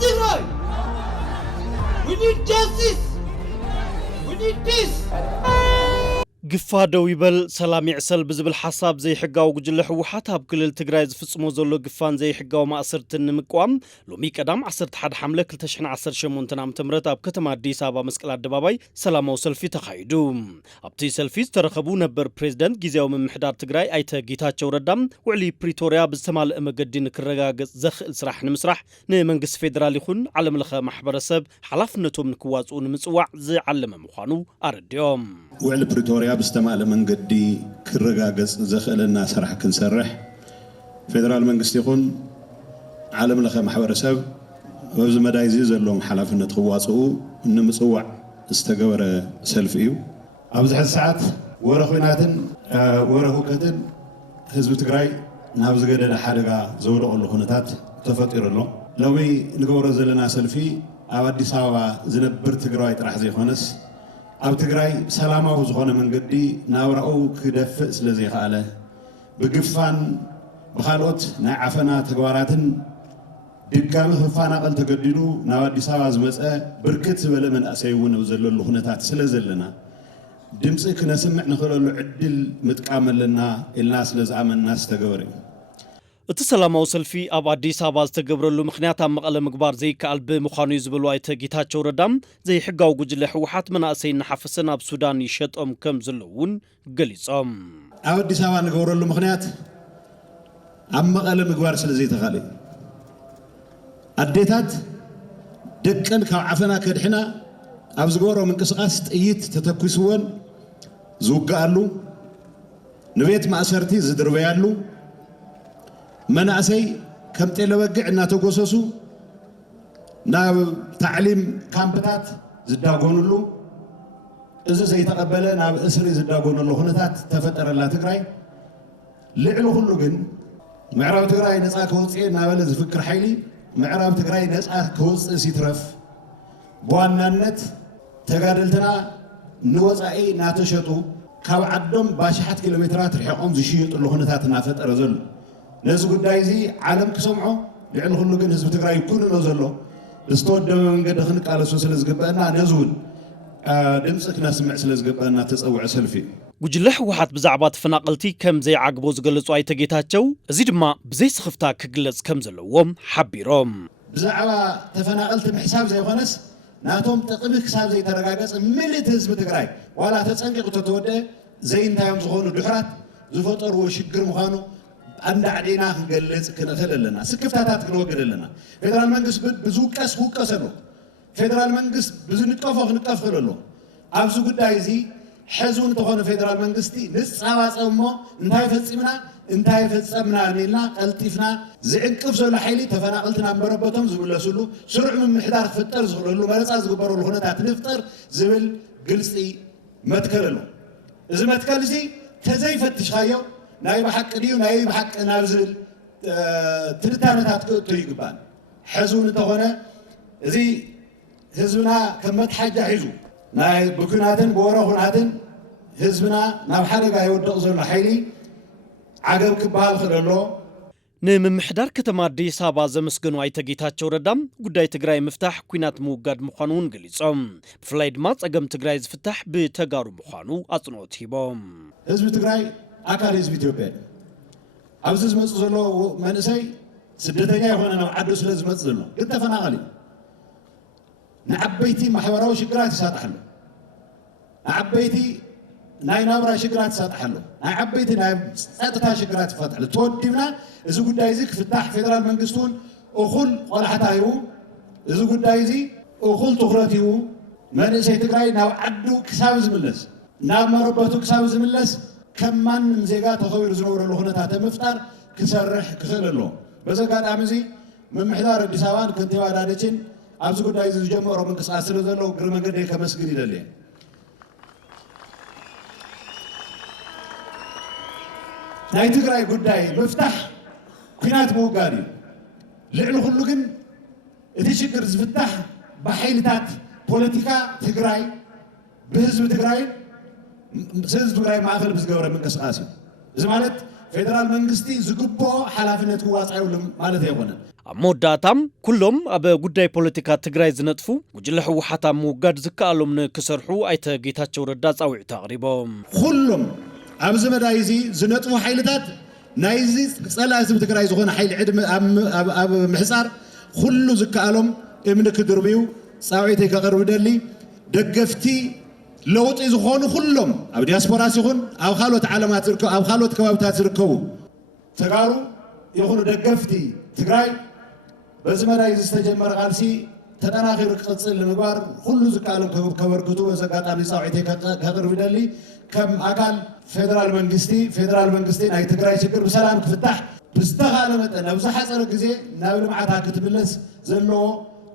Tigray! We need justice! We need peace! قفادو يبل سلام يعسل بزبل حساب زي حقاو قجلح وحاتها بكل تقراي زفصمو زولو قفان زي حقاو ما أسرتن مقوام لومي قدام عسرت حد حملة كلتشحن عسر شمونتنا متمرت اب كتما ديس ابا مسكلات دباباي سلامو سلفي تخايدو ابتي سلفي ترخبو نبر بريزيدنت غيزاو من محدار تقراي ايتا جيتاچو ردام وعلي بريتوريا بزتمال امقدين كرغاغص زخ سراح نمسرح نمنقس فيدرال يخون علم لخ محبرسب حلفنتهم نكواصو نمصواع زي علم مخانو ارديوم وعلي بريتوريا بستمال منقدي كرغاغص زخلنا سرح كنسرح فيدرال منقست يكون عالم لخ محبرسب وز مدايزي زلهم حلفنت خواصو نمصواع استغبر سلفيو ابزح الساعات ورخويناتن ورخوكتن حزب تግራይ ናብ ዝገደለ ሓደጋ ዘውደቀሉ ኩነታት ተፈጢሩሎ ሎሚ ንገብሮ ዘለና ሰልፊ ኣብ አዲስ አበባ ዝነብር ትግራይ ጥራሕ ዘይኾነስ ኣብ ትግራይ ሰላማዊ ዝኾነ መንገዲ ናብራኡ ክደፍእ ስለዘይኻለ ብግፋን ብኻልኦት ናይ ዓፈና ተግባራትን ድጋሚ ክፋናቀል ተገዲዱ ናብ አዲስ አበባ ዝመፀ ብርክት ዝበለ መንእሰይ እውን ዘለሉ ኩነታት ስለዘለና ድምጽ ክነስምዕ ንኽእለሉ ዕድል ምጥቃመለና ኢልና ስለዝኣመንና ዝተገበረ እዩ እቲ ሰላማዊ ሰልፊ ኣብ አዲስ አበባ ዝተገብረሉ ምኽንያት ኣብ መቐለ ምግባር ዘይከኣል ብምዃኑ ዝብሉ ኣይተ ጌታቸው ረዳም ዘይሕጋዊ ጉጅለ ሕወሓት መናእሰይ እናሓፈሰ ናብ ሱዳን ይሸጦም ከም ዘለውን ገሊፆም ኣብ አዲስ አበባ ንገብረሉ ምኽንያት ኣብ መቐለ ምግባር ስለዘይተኻለ ኣዴታት ደቀን ካብ ዓፈና ከድሕና ኣብ ዝገብሮ ምንቅስቃስ ጥይት ተተኩስወን ዝውጋአሉ ንቤት ማእሰርቲ ዝድርበያሉ መናእሰይ ከም ጤለበግዕ እናተጎሰሱ ናብ ታዕሊም ካምፕታት ዝዳጎኑሉ እዚ ዘይተቀበለ ናብ እስሪ ዝዳጎኑሉ ኩነታት ተፈጠረላ ትግራይ ልዕሊ ኩሉ ግን ምዕራብ ትግራይ ነፃ ክወፅእ እናበለ ዝፍክር ሓይሊ ምዕራብ ትግራይ ነፃ ክወፅእ ሲትረፍ በዋናነት ተጋደልትና ንወፃኢ ናተሸጡ ካብ ዓዶም ባሽሓት ኪሎሜትራት ርሕቆም ዝሽየጡሉ ኩነታት እናፈጠረ ዘሎ ነዚ ጉዳይ እዚ ዓለም ክሰምዖ ልዕሊ ኩሉ ግን ህዝቢ ትግራይ ይኩንኖ ዘሎ ዝተወደበ መንገዲ ክንቃለሶ ስለዝግበአና ነዚ እውን ድምፂ ክነስምዕ ስለዝግበአና ተፀውዐ ሰልፊ ጉጅለ ሕወሓት ብዛዕባ ተፈናቀልቲ ከም ዘይዓግቦ ዝገለጹ ኣይተ ጌታቸው እዚ ድማ ብዘይ ስኽፍታ ክግለጽ ከም ዘለዎም ሓቢሮም ብዛዕባ ተፈናቀልቲ ምሕሳብ ዘይኾነስ ናቶም ጥቅሚ ክሳብ ዘይተረጋገጸ ምልእቲ ህዝቢ ትግራይ ዋላ ተጸንቂቁ ተተወደ ዘይንታዮም ዝኾኑ ድሕራት ዝፈጠርዎ ሽግር ምዃኑ አንዳዕዴና ክንገልጽ ክንኽእል ኣለና ስክፍታታት ክንወግድ ኣለና ፌደራል መንግስት ብዙቀስ ውቀሰሉ ፌደራል መንግስት ብዙንቀፎ ክንቀፍ ክእለሎ ኣብዚ ጉዳይ እዚ ሕዝውን ተኾነ ፌደራል መንግስቲ ንፃዋፀሞ እንታይ ፈፂምና እንታይ ፈጸምና ንልና ቀልጢፍና ዝዕቅፍ ዘሎ ሓይሊ ተፈናቀልትና መረበቶም ዝብለሱሉ ስሩዕ ምምሕዳር ክፍጠር ዝኽእለሉ መረፃ ዝግበረሉ ኩነታት ንፍጠር ዝብል ግልፂ መትከል ኣሎ እዚ መትከል እዚ ተዘይፈትሽካዮ ናይ ብሓቂ ድዩ ናይ ብሓቂ ናብ ዝብል ትንታነታት ክእቱ ይግባል ሕዝውን ተኾነ እዚ ህዝብና ከም መትሓጃ ሒዙ ናይ ብኩናትን ብወረ ኩናትን ህዝብና ናብ ሓደጋ ይወድቕ ዘሎ ሓይሊ عجب كبال خلله ንምምሕዳር ከተማ አዲስ አበባ ዘመስገኑ ኣይተ ጌታቸው ረዳም ጉዳይ ትግራይ ምፍታሕ ኩናት ምውጋድ ምዃኑን ገሊጾም ብፍላይ ድማ ጸገም ትግራይ ዝፍታሕ ብተጋሩ ምዃኑ አጽንኦት ሂቦም ህዝቢ ትግራይ ኣካል ህዝቢ ኢትዮጵያ ኣብዚ ዝመጽ ዘሎ መንእሰይ ስደተኛ ይኾነ ናብ ዓዱ ስለ ዝመጽ ዘሎ ግን ተፈናቀሊ ንዓበይቲ ማሕበራዊ ሽግራት ይሳጥሓሉ ንዓበይቲ ናይ ናብራ ሽግራት ይሳጥሓሉ ናይ ዓበይቲ ናይ ጸጥታ ሽግራት ይፈጥሓሉ ተወዲብና እዚ ጉዳይ እዚ ክፍታሕ ፌደራል መንግስቱን እኹል ቆላሕታዩ እዚ ጉዳይ እዚ እኹል ትኹረትዩ መንእሰይ ትግራይ ናብ ዓዱ ክሳብ ዝምለስ ናብ መረበቱ ክሳብ ዝምለስ ከማንም ዜጋ ተኸቢሩ ዝነበረሉ ኩነታት ምፍጣር ክሰርሕ ክኽእል ኣሎ በዚ ኣጋጣሚ እዚ ምምሕዳር አዲስ አበባን ከንቲባ አዳነችን ኣብዚ ጉዳይ እዚ ዝጀመሮ ምንቅስቃስ ስለ ዘሎ እግረ መንገዲ ከመስግን ይደልየ ናይ ትግራይ ጉዳይ ምፍታሕ ኩናት ምውጋድ እዩ ልዕሊ ኩሉ ግን እቲ ሽግር ዝፍታሕ ብሓይልታት ፖለቲካ ትግራይ ብህዝቢ ትግራይ ማእኸል ብዝገበረ ምንቅስቃስ እዩ እዚ ማለት ፌደራል መንግስቲ ዝግቦ ሓላፍነት ክዋፅዓውሎም ማለት ይኾነ መወዳእታም ኩሎም ኣብ ጉዳይ ፖለቲካ ትግራይ ዝነጥፉ ጉጅለ ሕወሓት ምውጋድ ዝከኣሎም ንክሰርሑ ኣይተ ጌታቸው ረዳ ጻውዒት ኣቕሪቦም ኩሎም ኣብዚ መዳይ እዚ ዝነጥፉ ሓይልታት ናይዚ ጸላእ ህዝቢ ትግራይ ዝኾነ ሓይሊ ዕድመ ኣብ ምሕጻር ኩሉ ዝከኣሎም እምኒ ክድርብዩ ጻውዒተይ ከቕርብ ደሊ ደገፍቲ ለውጢ ዝኾኑ ኩሎም ኣብ ዲያስፖራ ሲኹን ኣብ ካልኦት ዓለማት ዝርከቡ ኣብ ካልኦት ከባቢታት ዝርከቡ ተጋሩ ይኹኑ ደገፍቲ ትግራይ በዚ መዳይ ዝተጀመረ ቃልሲ ተጠናኺሩ ክቅፅል ንምግባር ኩሉ ዝከኣሎም ከበርክቱ በዘጋጣሚ ጻውዒተይ ከቕርብ ደሊ ከም ኣካል ፌደራል መንግስቲ ናይ ትግራይ ችግር ብሰላም ክፍታሕ ብዝተኻለ መጠን ኣብ ዝሓፀረ ግዜ ናብ ልምዓታ ክትምለስ ዘለዎ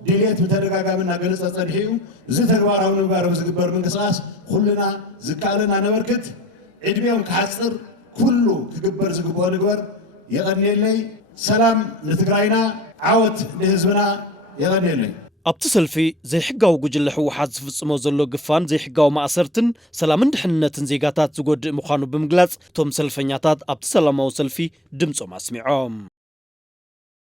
ድሌት ብተደጋጋሚና ገለፀ ፀድሒኡ እዚ ተግባራዊ ንምግባር ብዝግበር ምንቅስቃስ ኩልና ዝከኣለና ነበርክት ዕድሜኦም ክሓፅር ኩሉ ክግበር ዝግብኦ ንግበር የቐኒየለይ ሰላም ንትግራይና ዓወት ንህዝብና የቐኒየለይ ኣብቲ ሰልፊ ዘይሕጋዊ ጉጅለ ሕወሓት ዝፍጽሞ ዘሎ ግፋን ዘይሕጋዊ ማእሰርትን ሰላምን ድሕንነትን ዜጋታት ዝጎድእ ምዃኑ ብምግላጽ እቶም ሰልፈኛታት ኣብቲ ሰላማዊ ሰልፊ ድምፆም ኣስሚዖም